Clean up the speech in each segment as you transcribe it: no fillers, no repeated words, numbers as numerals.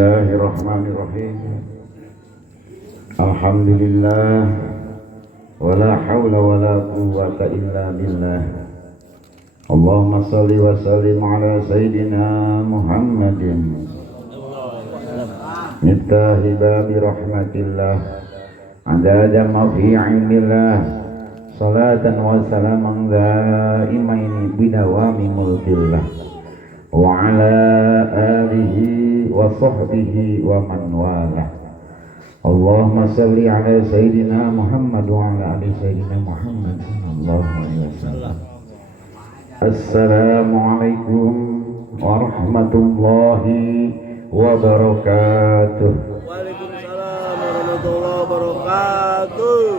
Bismillahirrahmanirrahim. Alhamdulillah. Wala hawla wala quwwata illa billah. Allahumma salli wa sallim ala Sayyidina Muhammadin Miftahi babi rahmatillah Adada ma fi ilmillah Salatan wa salaman daimaini bidawami mulkillah Wa ala alihi wa sahbihi wa man walah. Allahumma salli ala Sayyidina Muhammad wa ala ali Sayyidina Muhammad sallallahu alaihi wasallam. Assalamualaikum warahmatullahi wabarakatuh. Waalaikumsalam warahmatullahi wabarakatuh.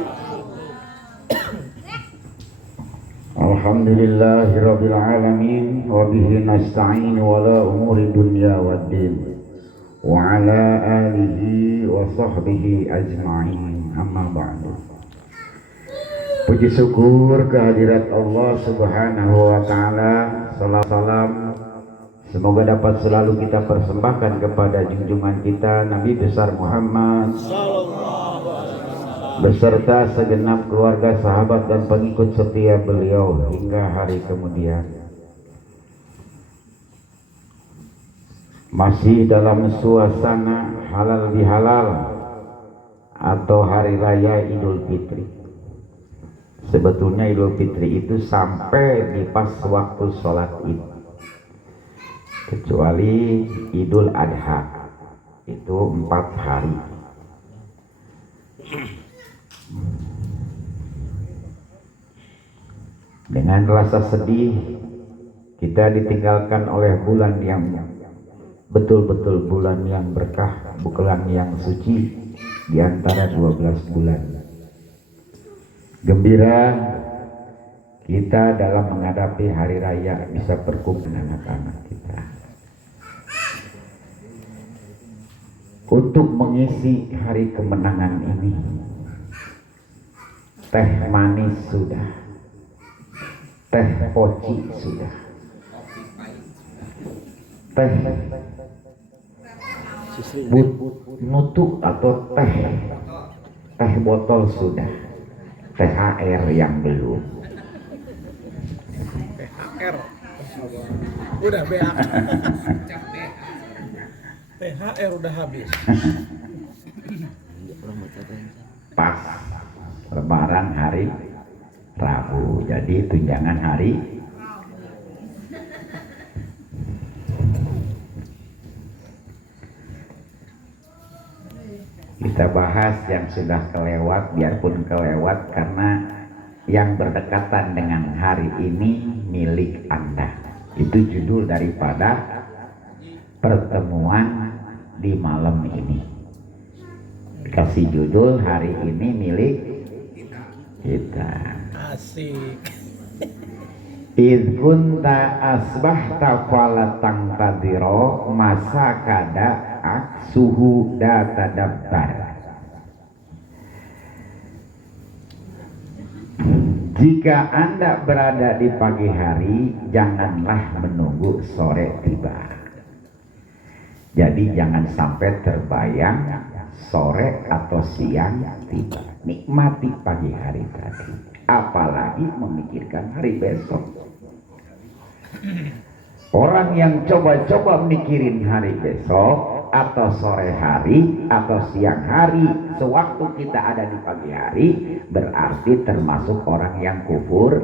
Alhamdulillahi rabbil alamin wa bihi nasta'in wa la umuri dunya waddin wa ala alihi wa sahbihi ajma'in, amma ba'du. Puji syukur kehadirat Allah subhanahu wa ta'ala. Salam semoga dapat selalu kita persembahkan kepada junjungan kita Nabi besar Muhammad beserta segenap keluarga, sahabat dan pengikut setia beliau hingga hari kemudian. Masih dalam suasana halal bihalal atau hari raya Idul Fitri. Sebetulnya Idul Fitri itu sampai di pas waktu sholat Id, kecuali Idul Adha itu 4 hari. Dengan rasa sedih kita ditinggalkan oleh bulan yang betul-betul bulan yang berkah, bulan yang suci di antara 12 bulan. Gembira kita dalam menghadapi hari raya bisa berkumpul anak-anak kita. Untuk mengisi hari kemenangan ini, teh manis sudah, teh poci sudah, teh nutuk atau teh botol sudah, THR yang belum. THR udah BA. THR udah habis. Pas Lebaran hari Rabu, jadi tunjangan hari kita bahas yang sudah kelewat, biarpun kelewat karena yang berdekatan dengan hari ini milik Anda. Itu judul daripada pertemuan di malam ini. Kasih judul hari ini milik kita. Asik. Idh kunta asbahta falatang tadiro masa kada aksuhu data dabbar. Jika Anda berada di pagi hari, janganlah menunggu sore tiba. Jadi jangan sampai terbayang sore atau siang tiba. Nikmati pagi hari tadi, apalagi memikirkan hari besok. Orang yang coba-coba mikirin hari besok atau sore hari atau siang hari sewaktu kita ada di pagi hari, berarti termasuk orang yang kufur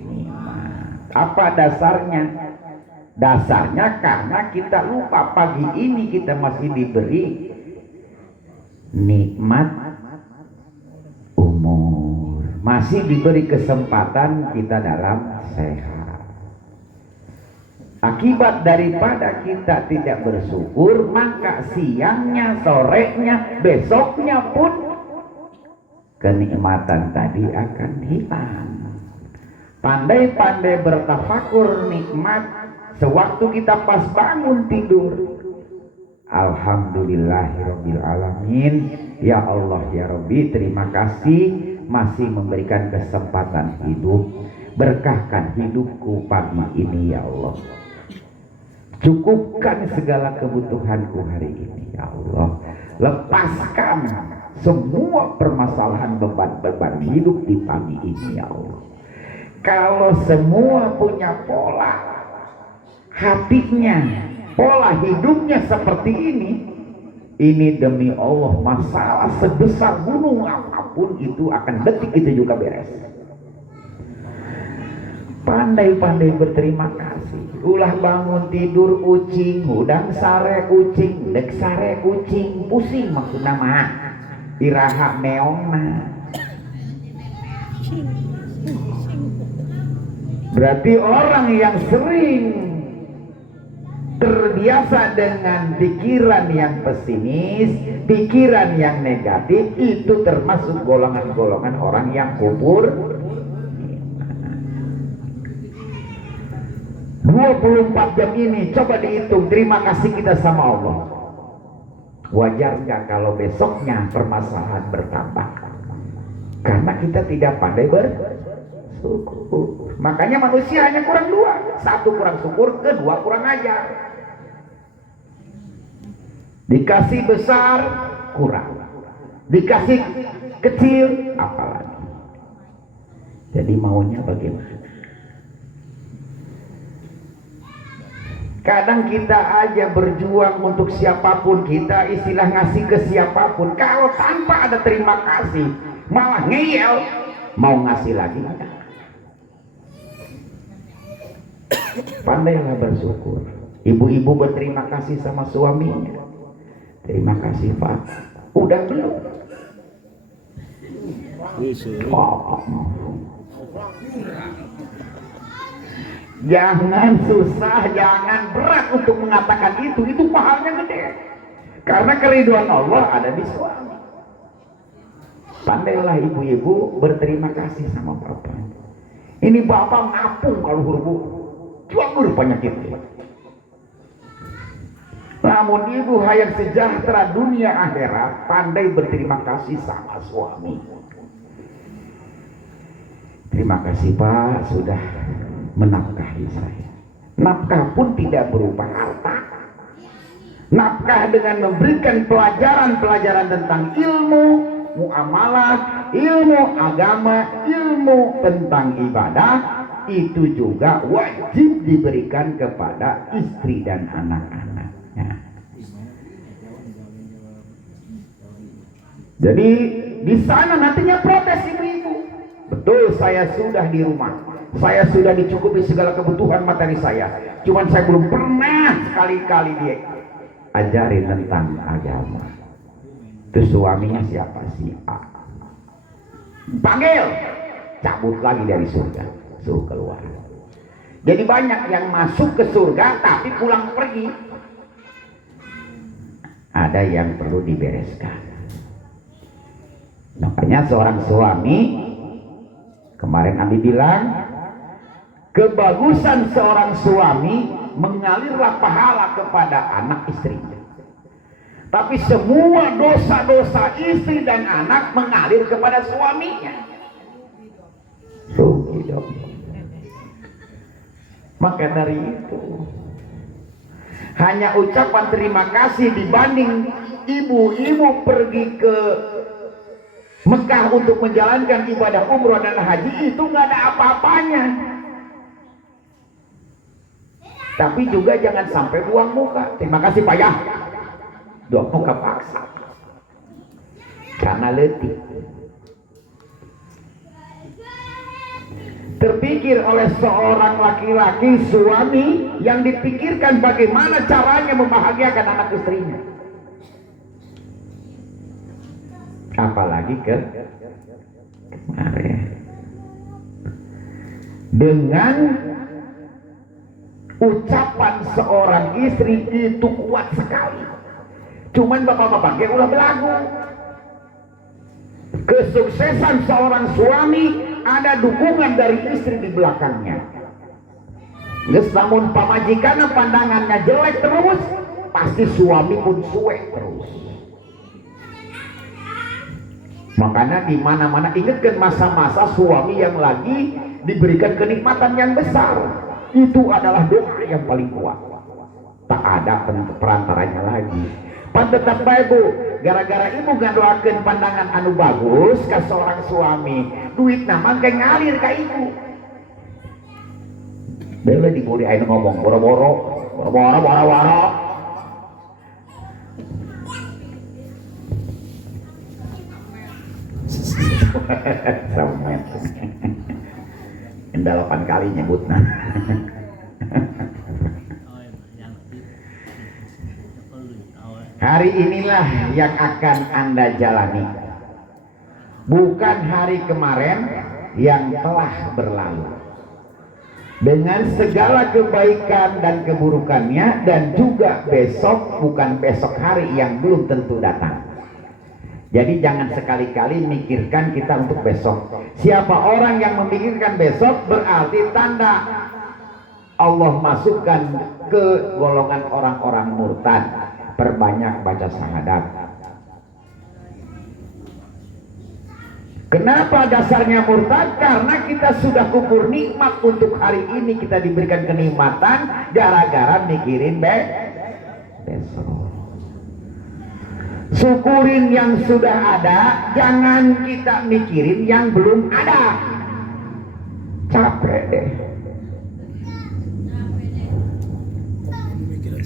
nikmat. Apa dasarnya? Dasarnya karena kita lupa pagi ini kita masih diberi nikmat umur, masih diberi kesempatan kita dalam sehat. Akibat daripada kita tidak bersyukur, maka siangnya, sorenya, besoknya pun kenikmatan tadi akan hilang. Pandai-pandai bertafakur nikmat sewaktu kita pas bangun tidur. Alhamdulillahirabbil alamin. Ya Allah ya Rabbi, terima kasih masih memberikan kesempatan hidup. Berkahkan hidupku pagi ini ya Allah. Cukupkan segala kebutuhanku hari ini ya Allah. Lepaskan semua permasalahan beban-beban hidup di pagi ini ya Allah. Kalau semua punya pola hatinya, pola hidupnya seperti ini demi Allah masalah sebesar gunung apapun itu akan detik itu juga beres. Pandai-pandai berterima kasih. Ulah bangun tidur ucing, hudang sare ucing, dek sare ucing, pusing maksudnya mah. Iraha meongna. Berarti orang yang sering terbiasa dengan pikiran yang pesimis, pikiran yang negatif, itu termasuk golongan-golongan orang yang kufur. 24 jam ini coba dihitung terima kasih kita sama Allah. Wajar nggak kalau besoknya permasalahan bertambah? Karena kita tidak pandai bersyukur. Makanya manusia hanya kurang dua. Satu kurang syukur, kedua kurang ajar. Dikasih besar kurang, dikasih kecil apalagi. Jadi maunya bagaimana? Kadang kita aja berjuang untuk siapapun, kita istilah ngasih ke siapapun, kalau tanpa ada terima kasih malah ngeyel, mau ngasih lagi. Pandailah bersyukur. Ibu-ibu berterima kasih sama suaminya. Terima kasih Pak. Udah belum? Jangan susah, jangan berat untuk mengatakan itu pahalanya gede. Karena keridhaan Allah ada di suami. Pandailah ibu-ibu berterima kasih sama bapak. Ini bapak ngapung kalau hurbu, jual penyakit. Namun ibu hayang sejahtera dunia akhirat, pandai berterima kasih sama suami. Terima kasih Pak sudah menafkahi saya. Nafkah pun tidak berupa harta. Nafkah dengan memberikan pelajaran-pelajaran tentang ilmu muamalah, ilmu agama, ilmu tentang ibadah, itu juga wajib diberikan kepada istri dan anak-anaknya. Jadi di sana nantinya protes ibu-ibu. Betul, saya sudah di rumah, saya sudah dicukupi segala kebutuhan materi saya, cuman saya belum pernah sekali-kali dia ajarin tentang agama. Terus suaminya siapa? Si A. Panggil, cabut lagi dari surga, suruh keluar. Jadi banyak yang masuk ke surga tapi pulang pergi. Ada yang perlu dibereskan. Makanya seorang suami, kemarin Abi bilang, kebagusan seorang suami mengalirlah pahala kepada anak istrinya. Tapi semua dosa-dosa istri dan anak mengalir kepada suaminya. Rugi dong. Maka dari itu, hanya ucapan terima kasih dibanding ibu-ibu pergi ke Mekah untuk menjalankan ibadah umroh dan haji, itu nggak ada apa-apanya. Tapi juga jangan sampai buang muka. Terima kasih Pak ya. Buang muka paksa. Karena letih. Terpikir oleh seorang laki-laki suami yang dipikirkan bagaimana caranya membahagiakan anak istrinya. Apalagi kemarin dengan ucapan seorang istri itu kuat sekali. Cuman bapak-bapak dia ulah belagu. Kesuksesan seorang suami ada dukungan dari istri di belakangnya. Namun pamajikan pandangannya jelek terus, pasti suami pun suwe terus. Makanya di mana-mana ingatkan masa-masa suami yang lagi diberikan kenikmatan yang besar. Itu adalah doa yang paling kuat. tak ada perantaranya lagi. Pantetan bae Bu, gara-gara ibu ngadoakeun pandangan anu bagus ka seorang suami, duitna mangke ngalir ka ibu. Bela diburi aya ngomong boro-boro, boro-boro. Samet. Endah 8 kali nyebutna. Hari inilah yang akan Anda jalani, bukan hari kemarin yang telah berlalu, dengan segala kebaikan dan keburukannya, dan juga besok bukan besok hari yang belum tentu datang. Jadi jangan sekali-kali mikirkan kita untuk besok. Siapa orang yang memikirkan besok berarti tanda Allah masukkan ke golongan orang-orang murtad. Perbanyak baca syahadat. Kenapa dasarnya murtad? Karena kita sudah kufur nikmat untuk hari ini, kita diberikan kenikmatan gara-gara mikirin besok. Syukurin yang sudah ada, jangan kita mikirin yang belum ada. Capek deh.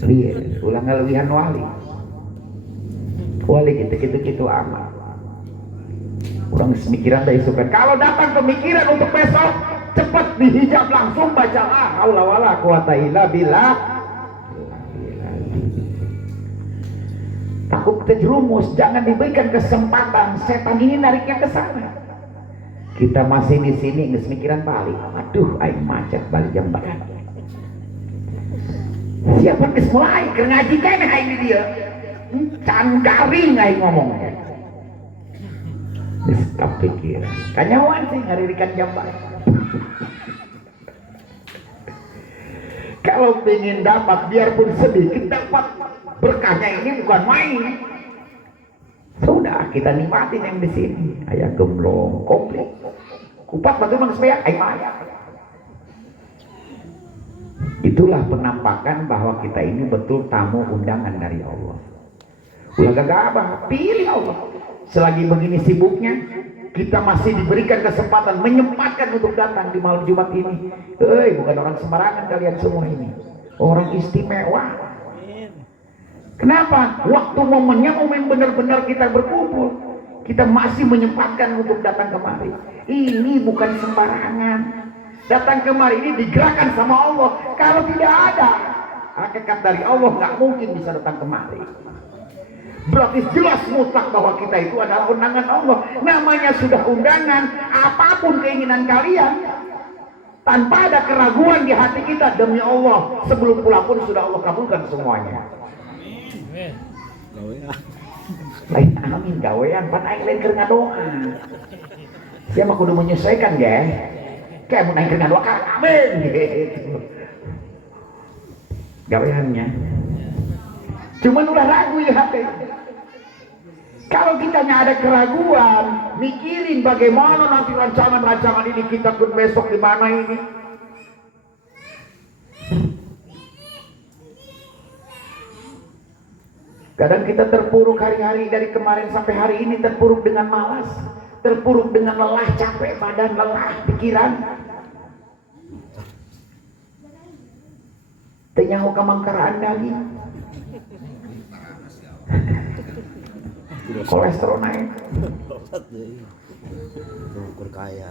Lihat, ulang ngelewihan wali gitu amat. Kurang semikiran dari sukan. Kalau datang pemikiran untuk besok, cepat dihijab langsung, baca la haula wala quwata illa billah. Takut terjerumus, jangan diberikan kesempatan setan ini nariknya ke sana. Kita masih di sini nggak semikiran balik. Aduh, aing macet balik jam berapa? Siapa geus mulai keur ngaji keneh aing dia. Can garing aing ngomong. Geus kepikiran. Kanyawan sih ngaririkan jam berapa. Kalau ingin dapat biarpun sedikit dapat berkahnya ini bukan main. Sudah kita nikmatin yang di sini. Aya gemblong komplit. Kupat batu mang supaya aing maya. Itulah penampakan bahwa kita ini betul tamu undangan dari Allah. Ulah gagabah, pilih Allah. Selagi begini sibuknya, kita masih diberikan kesempatan menyempatkan untuk datang di malam Jumat ini. Bukan orang sembarangan kalian semua ini. Orang istimewa. Kenapa? Waktu momennya momen benar-benar kita berkumpul. Kita masih menyempatkan untuk datang kemari. Ini bukan sembarangan. Datang kemari ini digerakkan sama Allah. Kalau tidak ada hakikat dari Allah, nggak mungkin bisa datang kemari. Berarti jelas mutlak bahwa kita itu adalah undangan Allah. Namanya sudah undangan, apapun keinginan kalian, tanpa ada keraguan di hati kita, demi Allah, sebelum pulang pun sudah Allah kabulkan semuanya. Lain amin gawean, pan aing lain keur ngadoa. Siapa kudu menyesuaikan ya? Kayak mau naik dengan wakil, amin gitu. Gaweannya cuman udah ragu ya hati. Kalau kitanya ada keraguan, mikirin bagaimana nanti rancangan-rancangan ini kita pun besok di mana ini. Kadang kita terpuruk hari-hari, dari kemarin sampai hari ini terpuruk dengan malas, terpuruk dengan lelah, capek badan, lelah pikiran. Tenyaho kamangkaraan daging. Kolesterol naik. Berkaya.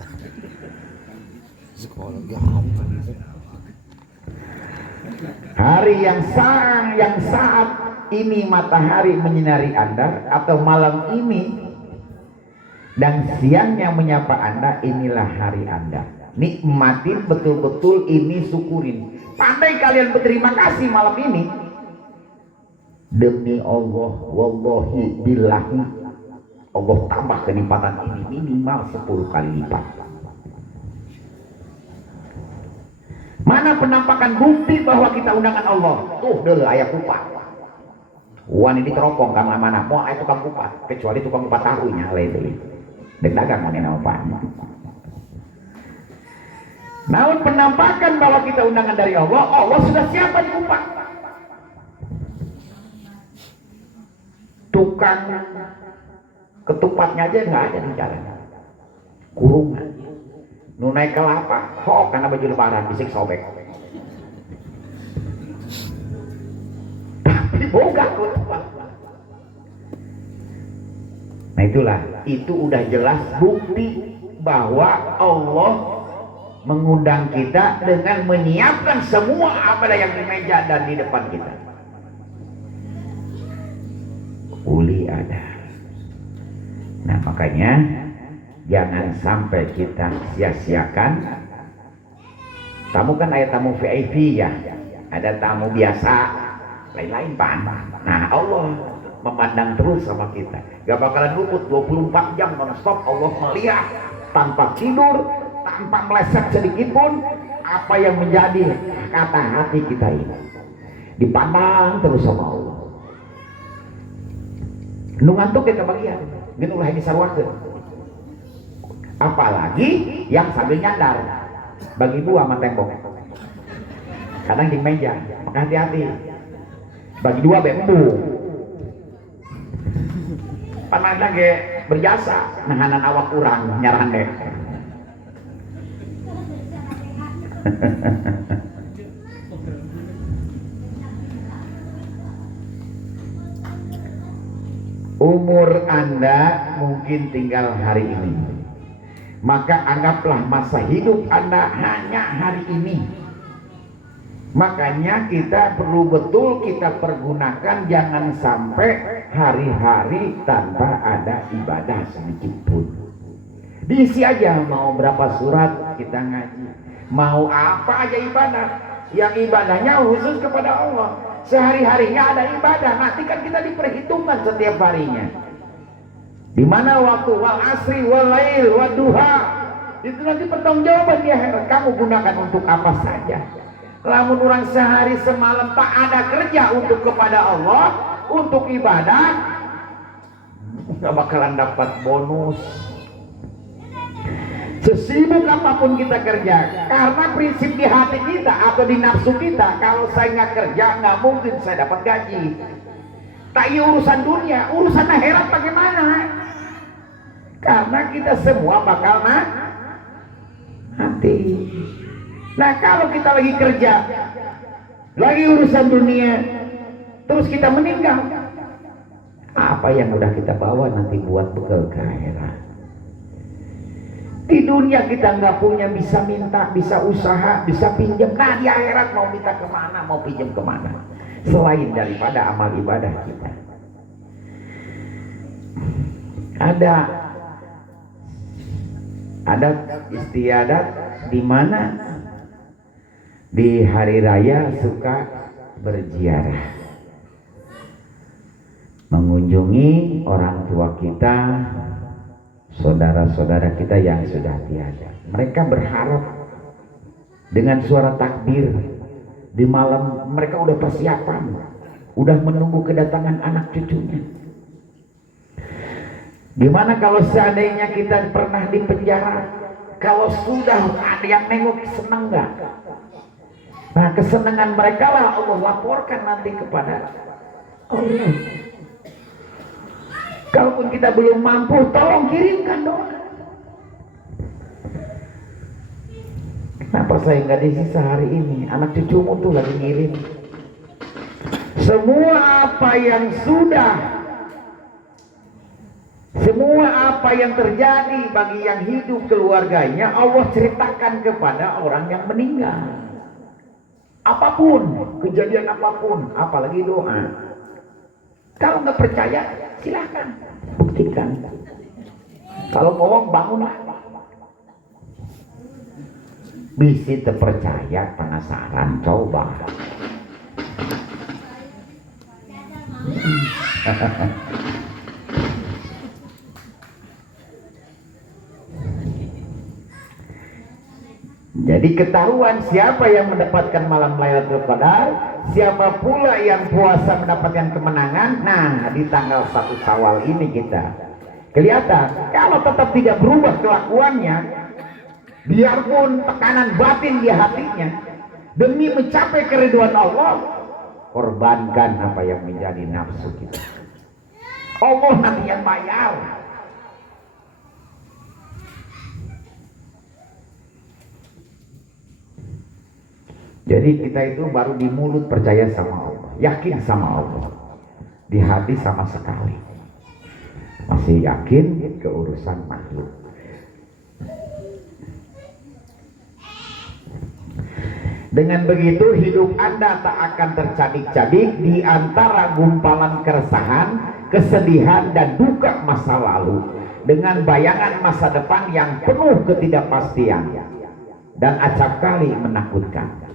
Sekolah hari yang saat ini matahari menyinari Anda, atau malam ini dan siangnya menyapa Anda, inilah hari Anda. Nikmatin betul-betul ini, syukurin. Pandai kalian berterima kasih malam ini. Demi Allah, wallahi billahi, Allah tambah kenikmatan ini minimal 10 kali lipat. Mana penampakan bukti bahwa kita undangan Allah? Tuh dulu ayat kupat. Wan ini teropong kang mana? Mau ayat tukang kupat, kecuali tukang kupat tahunya lain. Dek dagang mana apa? Namun penampakan bahwa kita undangan dari Allah, Allah sudah siapkan kupat. tukang ketupatnya aja nggak ada di jalan, kurungan. Nu naik kelapa, karena baju lebaran bisik sobek. Tapi boga ketupat. Nah itulah, itu udah jelas bukti bahwa Allah mengundang kita dengan menyiapkan semua apa yang di meja dan di depan kita. Uli ada. Nah makanya jangan sampai kita sia-siakan. Tamu kan ada tamu VIP ya, ada tamu biasa, lain-lain Pak. Nah Allah memandang terus sama kita, gak bakalan luput 24 jam non-stop. Allah melihat tanpa tidur, tanpa meleset sedikit pun apa yang menjadi kata hati kita ini, dipandang terus sama Allah. Nu ngantuk kita bagian genulah ini sarwakeun, apalagi yang sambil nyandar bagi dua sama tembok kadang di meja, maka hati-hati bagi dua bembu panang lagi berjasa nahanan awak kurang nyaran deh. Umur Anda mungkin tinggal hari ini, maka anggaplah masa hidup Anda hanya hari ini. Makanya kita perlu betul kita pergunakan, jangan sampai hari-hari tanpa ada ibadah sedikit pun. Diisi aja, mau berapa surat kita ngaji, mau apa aja ibadah, yang ibadahnya khusus kepada Allah. Sehari-harinya ada ibadah, nanti kan kita diperhitungkan setiap harinya. Di mana waktu wal asri wal lail wal duha, itu nanti pertanggungjawaban di akhirat. Kamu gunakan untuk apa saja. Lamun orang sehari semalam tak ada kerja untuk kepada Allah, untuk ibadah, nggak bakalan dapat bonus. Sesibuk apapun kita kerja, karena prinsip di hati kita atau di nafsu kita, kalau saya nggak kerja nggak mungkin saya dapat gaji. Tak iya urusan dunia, urusan akhirat bagaimana? Karena kita semua bakal mati. Nah kalau kita lagi kerja, lagi urusan dunia, terus kita meninggal, apa yang udah kita bawa nanti buat bekal ke akhirat? Di dunia kita nggak punya, bisa minta, bisa usaha, bisa pinjam. Nah di akhirat mau minta kemana, mau pinjam kemana? Selain daripada amal ibadah kita. Ada istiadat di mana di hari raya suka berziarah, mengunjungi orang tua kita, saudara-saudara kita yang sudah tiada. Mereka berharap dengan suara takbir di malam, mereka udah persiapan, udah menunggu kedatangan anak cucunya. Gimana kalau seandainya kita pernah di penjara, kalau sudah ada yang nengok, senang nggak? Nah kesenangan mereka lah Allah laporkan nanti kepada Allah. Kalaupun kita belum mampu, tolong kirimkan doa. Kenapa saya nggak disisa hari ini? Anak cucumu tuh lagi ngirim. Semua apa yang terjadi bagi yang hidup keluarganya, Allah ceritakan kepada orang yang meninggal. Apapun, kejadian apapun, apalagi doa. Kalau nggak percaya, silahkan buktikan. Kalau ngomong, bangunlah. Bisa terpercaya, penasaran, coba. Jadi ketahuan siapa yang mendapatkan malam Lailatul Qadar, siapa pula yang puasa mendapatkan kemenangan. Nah di tanggal 1 Syawal ini kita kelihatan. Kalau tetap tidak berubah kelakuannya, biarpun tekanan batin di hatinya, demi mencapai keridhaan Allah, korbankan apa yang menjadi nafsu kita. Allah nanti yang bayar. Jadi kita itu baru di mulut percaya sama Allah, yakin sama Allah, di hati sama sekali masih yakin ke urusan makhluk. Dengan begitu hidup Anda tak akan tercadik-cadik di antara gumpalan keresahan, kesedihan dan duka masa lalu dengan bayangan masa depan yang penuh ketidakpastian dan acap kali menakutkan.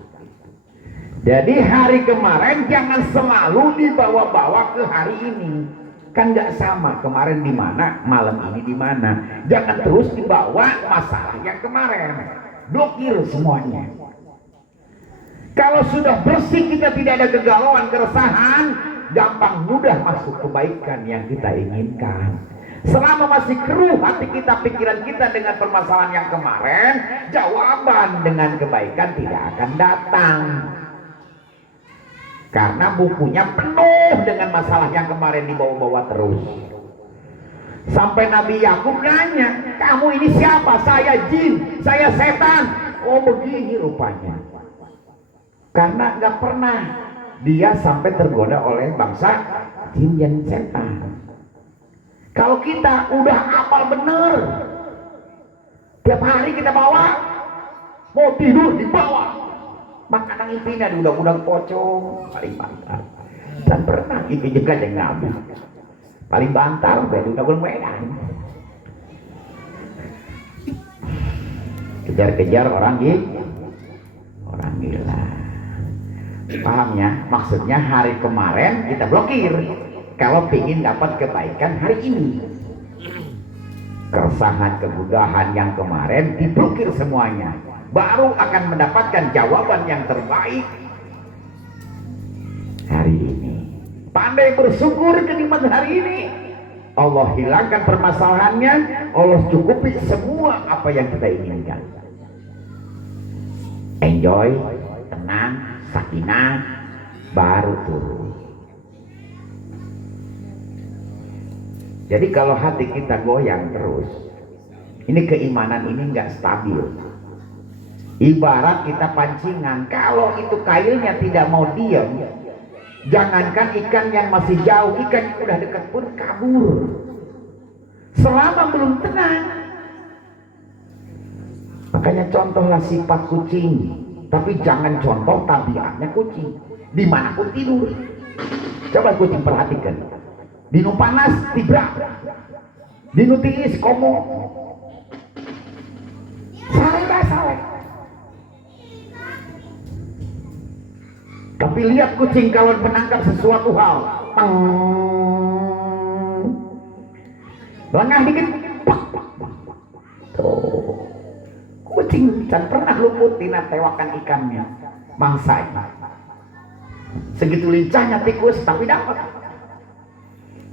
Jadi hari kemarin jangan selalu dibawa-bawa ke hari ini. Kan nggak sama, kemarin di mana, malam ini di mana. Jangan terus dibawa masalah yang kemarin. Blokir semuanya. Kalau sudah bersih, kita tidak ada kegalauan, keresahan, gampang mudah masuk kebaikan yang kita inginkan. Selama masih keruh hati kita, pikiran kita dengan permasalahan yang kemarin, jawaban dengan kebaikan tidak akan datang. Karena bukunya penuh dengan masalah yang kemarin dibawa-bawa terus. Sampai Nabi Yakub nanya, kamu ini siapa? Saya jin, saya setan. Oh begini rupanya. Karena gak pernah dia sampai tergoda oleh bangsa jin dan setan. Kalau kita udah hafal bener, tiap hari kita bawa, mau tidur dibawa. Makanan impinya di udang-udang pocong paling bantal. Dan pernah impi juga yang Nabi paling bantal di udang-udang Medan. Kejar-kejar orang gila. Pahamnya? Maksudnya hari kemarin kita blokir kalau ingin dapat kebaikan hari ini. Keresahan, kemudahan yang kemarin diblokir semuanya, baru akan mendapatkan jawaban yang terbaik hari ini. Pandai bersyukur kenikmatan hari ini. Allah hilangkan permasalahannya, Allah cukupi semua apa yang kita inginkan. Enjoy, tenang, sakinah, baru turun. Jadi kalau hati kita goyang terus, ini keimanan ini nggak stabil. Ibarat kita pancingan, kalau itu kailnya tidak mau diam, jangankan ikan yang masih jauh, ikan yang udah dekat pun kabur. Selama belum tenang. Makanya contohlah sifat kucing, tapi jangan contoh tabiatnya kucing. Dimanapun tidur, coba kucing perhatikan. Dinu panas tibra, dinu tiis komo, saleh. Tapi lihat kucing kalau menangkap sesuatu hal, lengah dikit, tuh kucing jangan pernah luput tina tewakan ikannya, mangsanya. Segitu lincahnya tikus tapi dapat.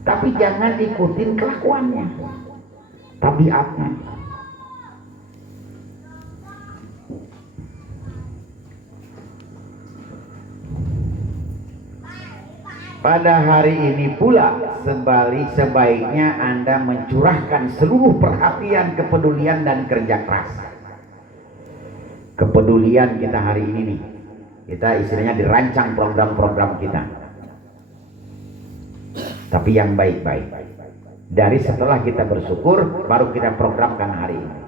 Tapi jangan ikutin kelakuannya, tabiatnya. Pada hari ini pula sebaiknya Anda mencurahkan seluruh perhatian, kepedulian dan kerja keras. Kepedulian kita hari ini nih, kita istilahnya dirancang program-program kita. Tapi yang baik-baik. Dari setelah kita bersyukur, baru kita programkan hari ini.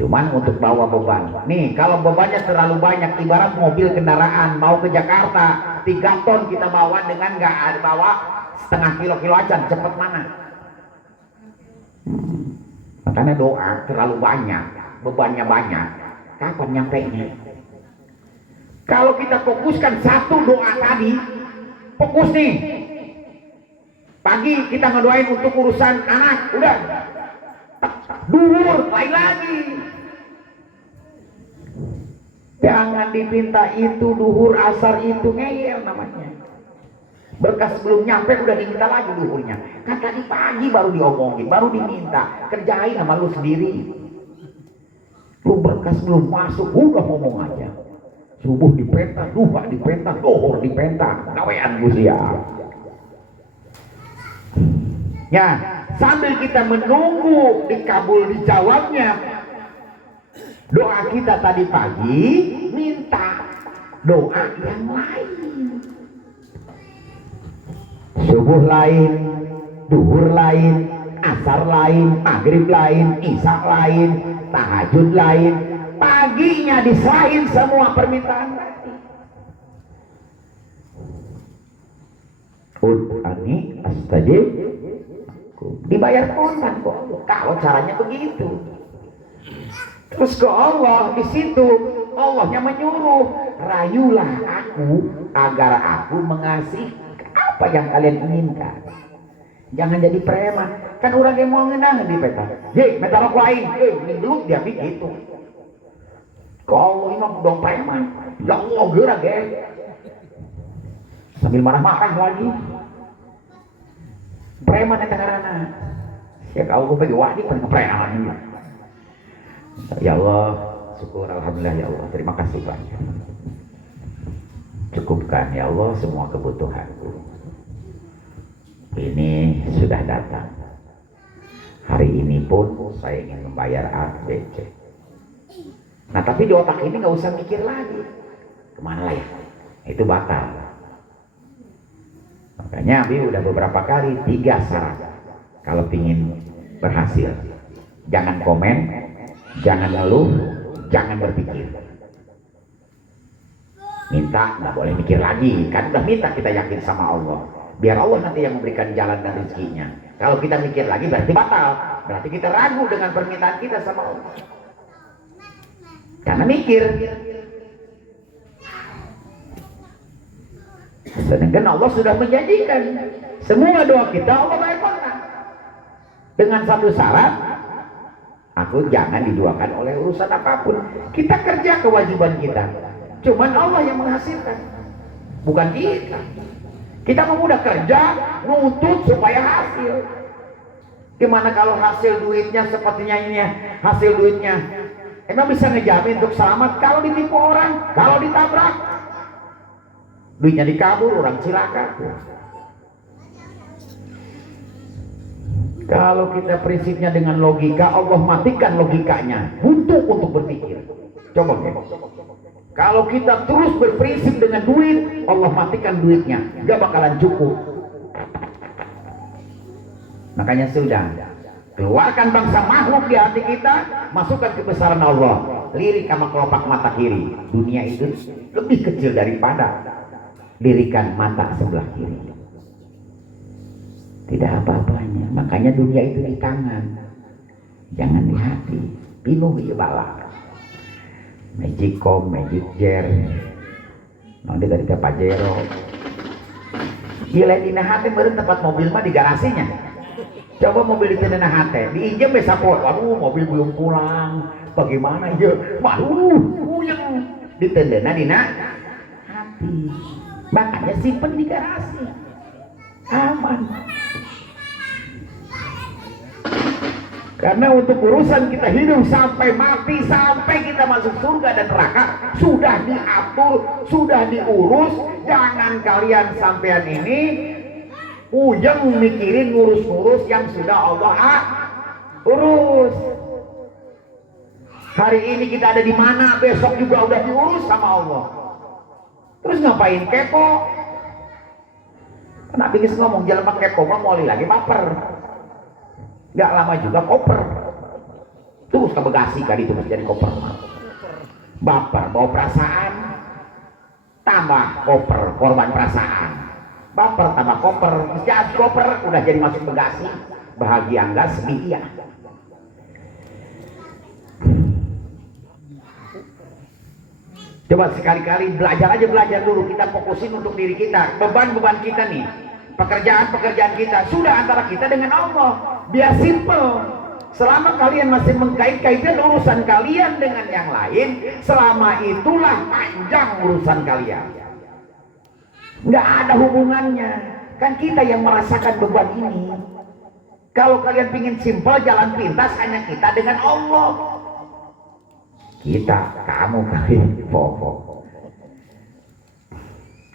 Cuman untuk bawa beban. Nih, kalau bebannya terlalu banyak, ibarat mobil kendaraan mau ke Jakarta, 3 ton kita bawa dengan nggak ada bawa setengah kilo aja, cepet mana? Makanya doa terlalu banyak, bebannya banyak. Kapan nyampainya? Kalau kita fokuskan satu doa tadi, fokus nih. Pagi kita ngedoain untuk urusan anak, udah. Duhur, lain lagi. Jangan dipinta itu, duhur, asar itu, ngeyel namanya. Berkas belum nyampe udah diminta lagi duhurnya. Kan tadi pagi baru diomongin, baru diminta. Kerjain sama lu sendiri. Lu berkas belum masuk, udah ngomong aja. Subuh dipenta, duha dipenta, duhur dipenta. Gawean gue siap. Ya, sambil kita menunggu dikabul dijawabnya doa kita tadi pagi, minta doa yang lain. Subuh lain, duhur lain, asar lain, maghrib lain, isya lain, tahajud lain, paginya diserahin semua permintaan tadi. Ud'ani astajib, dibayar kontan kok kalau caranya begitu. Terus ke Allah, di situ Allahnya menyuruh, rayulah aku agar aku mengasihi apa yang kalian inginkan. Jangan jadi preman. Kan orang yang mau ngenang di peta. Ye, meta rok lain. Ini dulu dia begitu. Kalau ini dong preman, ya Allah gerak ya. Sambil marah-marah lagi. Preman yang tengah-tengah. Siapa Allah bagi wadi pada kepreman ini. Ya Allah, syukur alhamdulillah ya Allah. Terima kasih banyak. Cukupkan ya Allah semua kebutuhanku. Ini sudah datang. Hari ini pun saya ingin membayar A, B, C. Nah tapi di otak ini nggak usah mikir lagi. Kemana lah ya? Itu batal. Makanya Abi udah beberapa kali 3 syarat. Kalau ingin berhasil. Jangan komen, jangan ngeluh, jangan berpikir. Minta, nggak boleh mikir lagi. Kan udah minta, kita yakin sama Allah. Biar Allah nanti yang memberikan jalan dan rezekinya. Kalau kita mikir lagi berarti batal. Berarti kita ragu dengan permintaan kita sama Allah. Karena mikir. Sedangkan Allah sudah menjanjikan semua doa kita Allah bayarkan. Dengan satu syarat, aku jangan diduakan oleh urusan apapun. Kita kerja kewajiban kita. Cuman Allah yang menghasilkan, bukan kita. Kita mau udah kerja, nuntut supaya hasil. Gimana kalau hasil duitnya sepertinya ini ya, hasil duitnya emang bisa ngejamin untuk selamat? Kalau ditipu orang, kalau ditabrak, duitnya dikabur, orang cilaka. Kalau kita prinsipnya dengan logika, Allah matikan logikanya, buntu untuk berpikir. Coba ya. Kalau kita terus berprinsip dengan duit, Allah matikan duitnya, gak bakalan cukup. Makanya sudah, keluarkan bangsa makhluk di hati kita, masukkan kebesaran Allah, lirik sama kelopak mata kiri. Dunia itu lebih kecil daripada lirikan mata sebelah kiri. Tidak apa-apanya. Makanya dunia itu di tangan, jangan di hati. Pinuh bala. Magicom, Magic Jar, nanti dari Pajero. Gila di hati baru tempat mobil mah di garasinya. Coba mobil di tenda hati, diinjam bisa pot. Waduh, mobil belum pulang. Bagaimana ya? Waduh, puyeng. Di tenda di hati. Makanya simpen di garasi. Aman. Karena untuk urusan kita hidup sampai mati, sampai kita masuk surga dan neraka, sudah diatur, sudah diurus. Jangan kalian sampean ini ujung mikirin ngurus-ngurus yang sudah Allah urus. Hari ini kita ada di mana, besok juga udah diurus sama Allah. Terus ngapain kepo? Kenapa bisa ngomong jalan pakai kepo mah mau lagi baper. Gak lama juga koper. Terus ke Bekasi kali itu masih jadi koper. Baper, bawa perasaan. Tambah koper, korban perasaan. Baper tambah koper, jadi koper udah jadi masuk Bekasi. Bahagia enggak, sedih ya. Coba sekali-kali belajar dulu. Kita fokusin untuk diri kita. Beban-beban kita nih, pekerjaan-pekerjaan kita sudah antara kita dengan Allah. Biar simple. Selama kalian masih mengkait-kaitkan urusan kalian dengan yang lain, selama itulah panjang urusan kalian. Nggak ada hubungannya. Kan kita yang merasakan beban ini. Kalau kalian pingin simple, jalan pintas hanya kita dengan Allah. Kita, kamu kalian, pokok.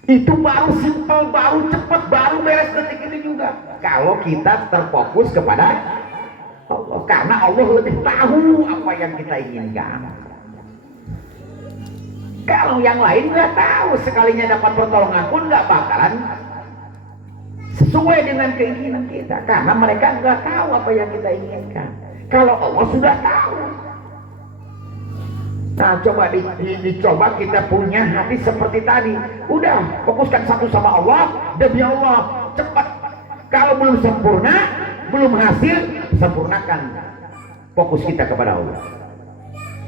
Itu baru simpel, baru cepat, baru beres detik itu juga. Kalau kita terfokus kepada Allah, karena Allah lebih tahu apa yang kita inginkan. Kalau yang lain nggak tahu, sekalinya dapat pertolongan pun nggak bakalan sesuai dengan keinginan kita, karena mereka nggak tahu apa yang kita inginkan. Kalau Allah sudah tahu. Nah, coba dicoba kita punya hati seperti tadi. Udah, fokuskan satu sama Allah, demi Allah, cepat. Kalau belum sempurna, belum hasil, sempurnakan fokus kita kepada Allah.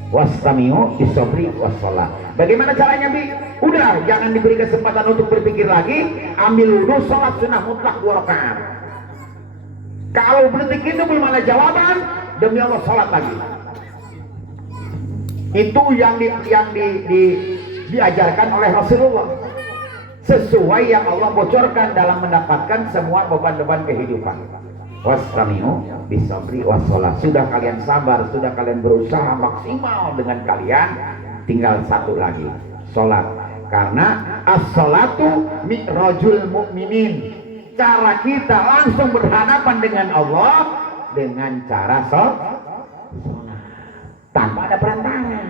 Wastami'u bis-sabri was-shalah. Bagaimana caranya, Bi? Udah, jangan diberi kesempatan untuk berpikir lagi, ambil wudhu, sholat sunnah mutlak 2 rakaat. Kalau detik itu belum ada jawaban, demi Allah sholat lagi. Itu yang diajarkan oleh Rasulullah, sesuai yang Allah bocorkan dalam mendapatkan semua beban-beban kehidupan. Wastami'u bis-sabri was-shalah. Sudah kalian sabar, sudah kalian berusaha maksimal dengan kalian, tinggal satu lagi, sholat. Karena as-sholatu mi'rajul mu'minin. Cara kita langsung berhadapan dengan Allah dengan cara sholat tanpa ada perantara.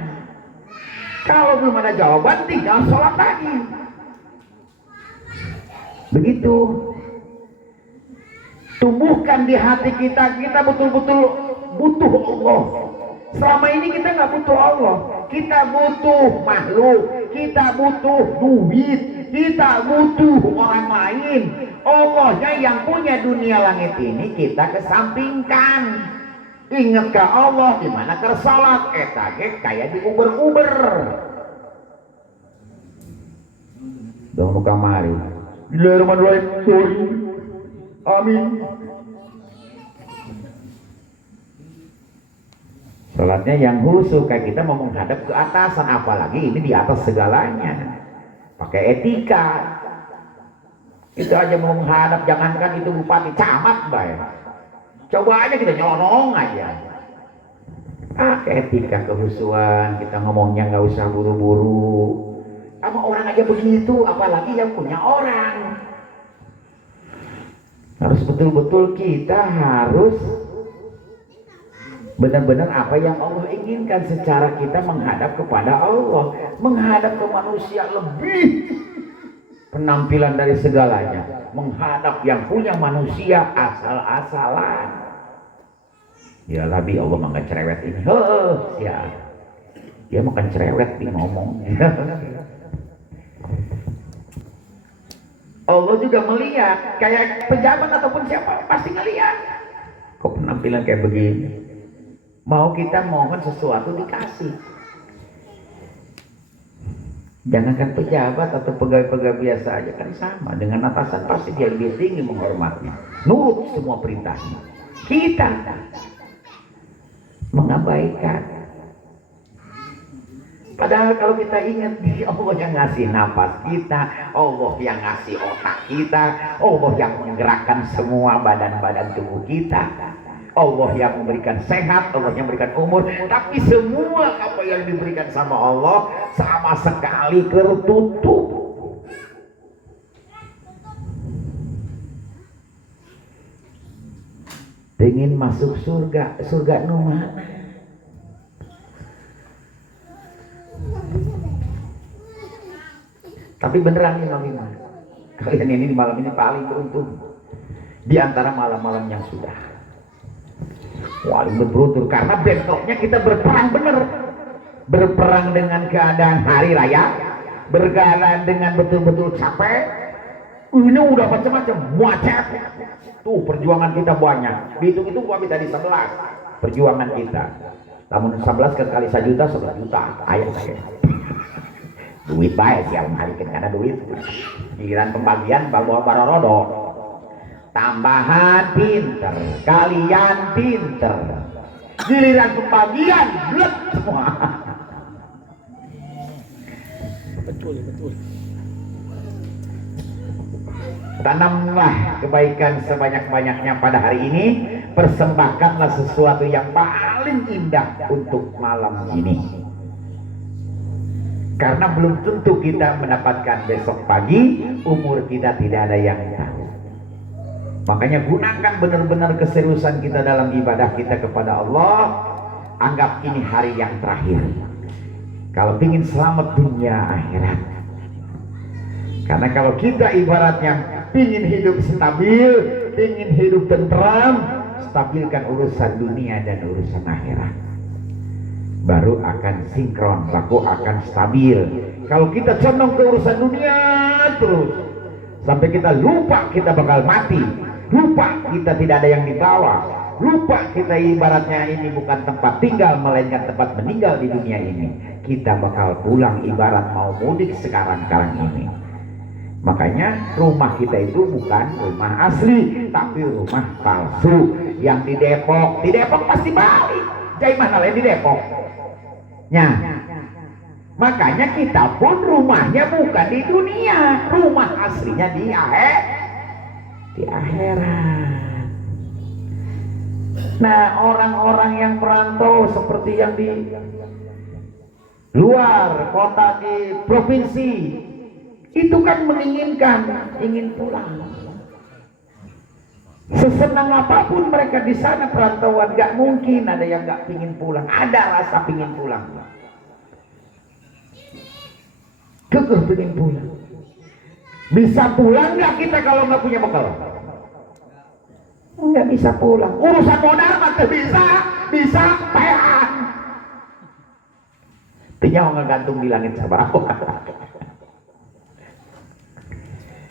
Kalau belum ada jawaban, tinggal sholat lagi. Begitu. Tumbuhkan di hati kita, kita betul-betul butuh Allah. Selama ini kita nggak butuh Allah, kita butuh makhluk, kita butuh duit, kita butuh orang lain. Allahnya yang punya dunia langit ini kita kesampingkan. Ingat ke Allah di mana kersalat, kayak di uber-uber. Dong kamari. Bismillahirrahmanirrahim. Amin. Salatnya yang khusyuk, kayak kita mau menghadap ke atasan, apalagi ini di atas segalanya. Pakai etika. Itu aja mau menghadap, jangankan itu bupati, camat, bayar. Coba aja kita nyolong aja. Etika kehusuan, kita ngomongnya nggak usah buru-buru. Sama orang aja begitu, apalagi yang punya orang. Harus betul-betul kita harus benar-benar apa yang Allah inginkan secara kita menghadap kepada Allah, menghadap ke manusia lebih penampilan dari segalanya, menghadap yang punya manusia asal-asalan. Ya Nabi Allah mah nggak cerewet ini, ya dia makan cerewet di ngomong. Allah juga melihat, kayak pejabat ataupun siapa pasti ngelihat. Kok penampilan kayak begini? Mau kita mohon sesuatu dikasih. Jangankan pejabat atau pegawai-pegawai biasa aja kan sama. Dengan atasan pasti dia lebih tinggi menghormati, nurut semua perintahnya. Kita mengabaikan. Padahal kalau kita ingat, Allah yang ngasih nafas kita, Allah yang ngasih otak kita, Allah yang menggerakkan semua badan-badan tubuh kita, Allah yang memberikan sehat, Allah yang memberikan umur. Tapi semua apa yang diberikan sama Allah sama sekali tertutup. Ingin masuk surga, surga nu mana? Tapi beneran nih Mami, kalian ini di malam ini paling beruntung di antara malam-malam yang sudah. Paling beruntung karena besoknya kita berperang bener, berperang dengan keadaan hari raya, berjalan dengan betul-betul capek. Ini udah macam-macam, muacet. Tuh perjuangan kita banyak. Dihitung itu gua tadi 11 perjuangan kita. Namun 11 kali 1 juta 11 juta. Ayo saya. Duit baik sih yang ngalikin karena duit. Giliran pembagian bawa barorodo. Tambahan pinter, kalian pinter. Giliran pembagian blek semua. Betul. Tanamlah kebaikan sebanyak-banyaknya pada hari ini. Persembahkanlah sesuatu yang paling indah untuk malam ini. Karena belum tentu kita mendapatkan besok pagi, umur kita tidak ada yang tahu. Makanya gunakan benar-benar keseriusan kita dalam ibadah kita kepada Allah. Anggap ini hari yang terakhir. Kalau ingin selamat dunia akhirat. Karena kalau kita ibaratnya ingin hidup stabil, ingin hidup tentram, stabilkan urusan dunia dan urusan akhirat. Baru akan sinkron, baru akan stabil. Kalau kita condong ke urusan dunia terus, sampai kita lupa kita bakal mati, lupa kita tidak ada yang dibawa, lupa kita ibaratnya ini bukan tempat tinggal melainkan tempat meninggal di dunia ini. Kita bakal pulang ibarat mau mudik sekarang ini. Makanya rumah kita itu bukan rumah asli, tapi rumah palsu yang di Depok. Di Depok pasti balik. Jadi mana lain di Depok? Ya. Makanya kita pun rumahnya bukan di dunia, rumah aslinya di akhirat. Nah, orang-orang yang perantau seperti yang di luar kota, di provinsi, itu kan ingin pulang. Sesenang apapun mereka di sana perantauan, gak mungkin ada yang gak pingin pulang. Ada rasa pingin pulang. Kekeh pingin pulang. Bisa pulang gak kita kalau gak punya bekal? Nggak bisa pulang. Urusan modal mah bisa pean. Tinggal ngegantung di langit sabaraha.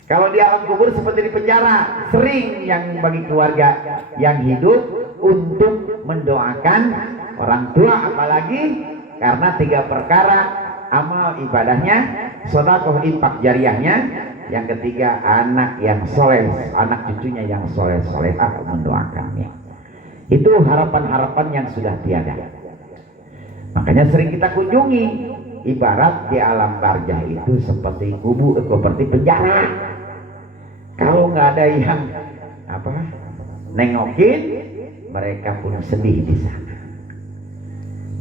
Kalau di alam kubur seperti di penjara, sering yang bagi keluarga yang hidup untuk mendoakan orang tua, apalagi karena 3 perkara amal ibadahnya, sedekah infak jariahnya, yang ketiga anak yang soleh, anak cucunya yang soleh-solehah mendoakannya. Itu harapan-harapan yang sudah tiada. Makanya sering kita kunjungi. Ibarat di alam barzah itu seperti kubur, seperti penjara. Kalau nggak ada yang nengokin, mereka pun sedih di sana.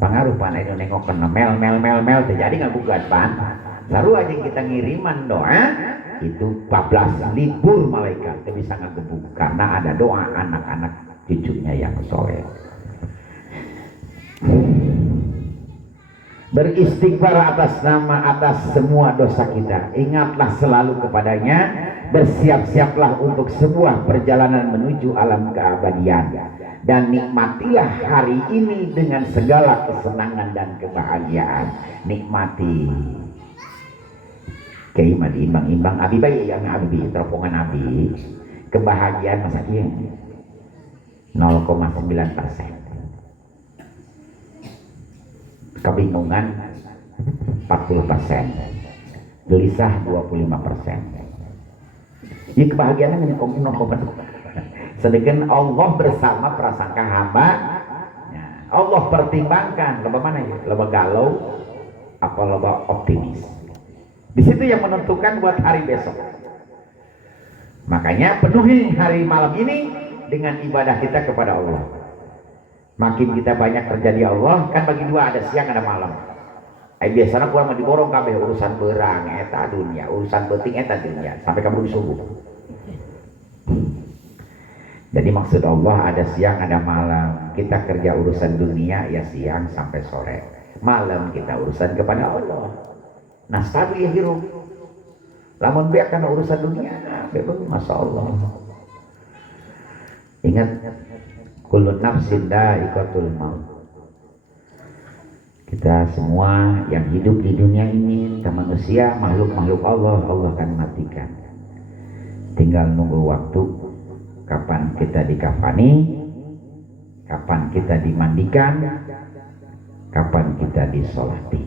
Pengaruh pan itu nengokin mel terjadi nggak bukan pan. Baru aja kita ngiriman doa, itu 14 libur malaikat bisa ngegebuk karena ada doa anak-anak cucunya yang soleh. Beristighfar atas semua dosa kita. Ingatlah selalu kepadanya. Bersiap-siaplah untuk sebuah perjalanan menuju alam keabadian. Dan nikmatilah hari ini dengan segala kesenangan dan kebahagiaan. Nikmati. Kayak imbang-imbang abi bayi yang abi teropongan abi. Kebahagiaan masa kia 0,9%. Kebingungan 40%, gelisah 25%. Ya kebahagiaan hanya 0,2%. Sedangkan Allah bersama prasangka hamba, Allah pertimbangkan loba mana ya, loba galau apa loba optimis. Di situ yang menentukan buat hari besok. Makanya penuhi hari malam ini dengan ibadah kita kepada Allah. Makin kita banyak terjadi Allah, kan bagi dua, ada siang ada malam. Biasanya kurang diborong kabeh urusan berang eta dunia, urusan penting eta dunia sampai kamu disubuh. Jadi maksud Allah ada siang ada malam. Kita kerja urusan dunia ya siang sampai sore. Malam kita urusan kepada Allah. Nah stabil ya hirup. Lamun beak karena urusan dunia, bebas masya Allah. Ingat. Kullu nafsin dha'iqatul maut. Kita semua yang hidup di dunia ini, kita manusia, makhluk-makhluk Allah akan matikan. Tinggal nunggu waktu kapan kita dikafani, kapan kita dimandikan, kapan kita disolati.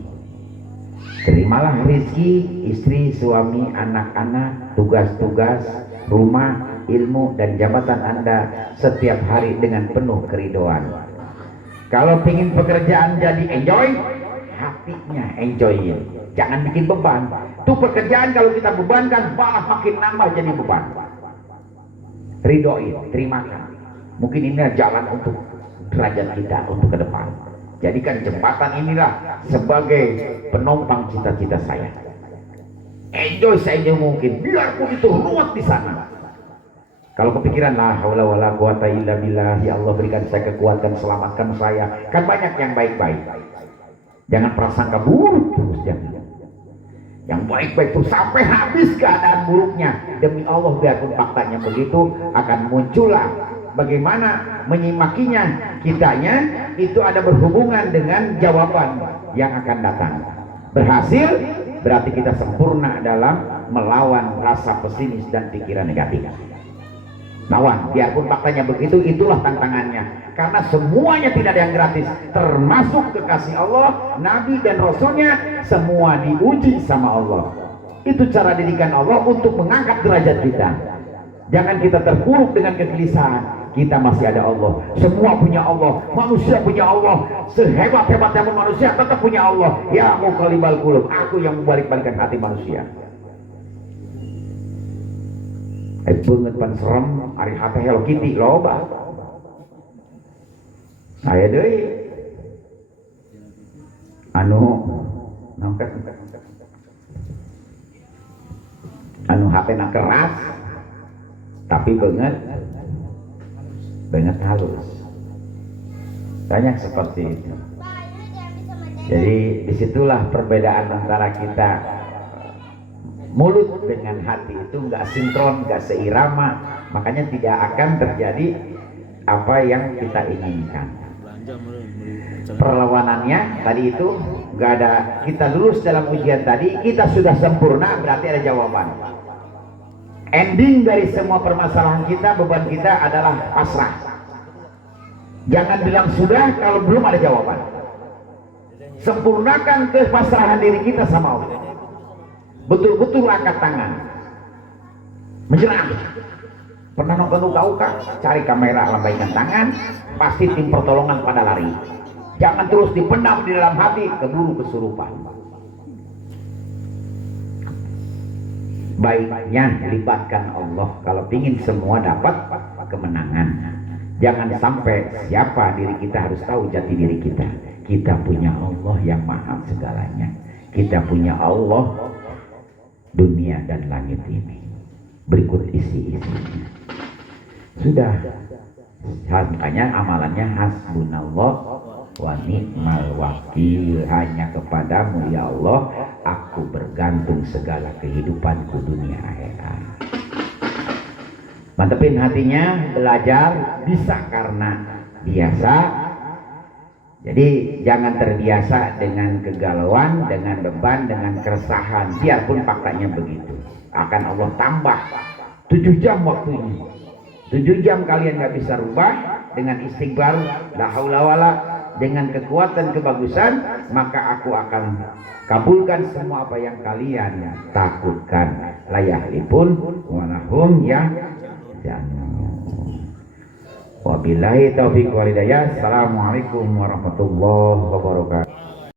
Terimalah rezeki istri, suami, anak-anak, tugas-tugas, rumah, ilmu dan jabatan Anda setiap hari dengan penuh keridoan. Kalau ingin pekerjaan jadi enjoy, hatinya enjoyin, jangan bikin beban. Tuh pekerjaan kalau kita bebankan malah makin nambah jadi beban. Ridoin, terimakan. Mungkin ini jalan untuk derajat kita untuk ke depan. Jadikan jembatan inilah sebagai penopang cita-cita saya. Enjoy saja mungkin, biarpun itu ruwet di sana. Kalau kepikiran la haula wala quwata illa billah, ya Allah berikan saya kekuatan, selamatkan saya. Kan banyak yang baik-baik. Jangan prasangka buruk terus, jangan. Yang baik-baik itu sampai habis keadaan buruknya. Demi Allah biarpun faktanya begitu, akan muncullah bagaimana menyimakinya kitanya itu ada berhubungan dengan jawaban yang akan datang. Berhasil berarti kita sempurna dalam melawan rasa pesimis dan pikiran negatif. Lawan, biarpun faktanya begitu, itulah tantangannya. Karena semuanya tidak ada yang gratis, termasuk kekasih Allah, Nabi dan Rasulnya, semua diuji sama Allah. Itu cara didikan Allah untuk mengangkat derajat kita. Jangan kita terpuruk dengan kegelisahan. Kita masih ada Allah. Semua punya Allah. Manusia punya Allah. Sehebat-hebatnya pun manusia tetap punya Allah. Ya muqallibal qulub, aku yang membalik-balikan hati manusia. Banget pan serem ari hate Hello Kitty loba. Aya deui anu nangkat anu HP-na keras tapi banget halus. Banyak seperti itu. Jadi disitulah perbedaan antara kita. Mulut dengan hati itu nggak sinkron, nggak seirama, makanya tidak akan terjadi apa yang kita inginkan. Perlawanannya tadi itu nggak ada. Kita lulus dalam ujian tadi, kita sudah sempurna, berarti ada jawaban. Ending dari semua permasalahan kita, beban kita adalah pasrah. Jangan bilang sudah kalau belum ada jawaban. Sempurnakan kepasrahan diri kita sama Allah. Betul-betul angkat tangan, menyerah. Pernah nonton uka-uka, cari kamera, lambaikan tangan, pasti tim pertolongan pada lari. Jangan terus dipendam di dalam hati, keburu kesurupan. Baiknya libatkan Allah kalau ingin semua dapat kemenangan. Jangan sampai siapa diri kita, harus tahu jati diri kita. Kita punya Allah yang maha segalanya. Kita punya Allah dunia dan langit ini. Berikut isi-isinya. Sudah. Makanya amalannya hasbunallah wa ni'mal wakil. Hanya kepadamu ya Allah aku bergantung segala kehidupanku dunia akhirat. Mantepin hatinya, belajar bisa karena biasa. Jadi jangan terbiasa dengan kegalauan, dengan beban, dengan keresahan. Biarpun faktanya begitu, akan Allah tambah 7 jam waktunya. 7 jam kalian gak bisa rubah. Dengan istighfar, la haula wala, dengan kekuatan kebagusan, maka aku akan kabulkan semua apa yang kalian takutkan. Layahlipun walahum ya jangan. Wabillahi taufiq wal hidayah. Assalamualaikum warahmatullahi wabarakatuh.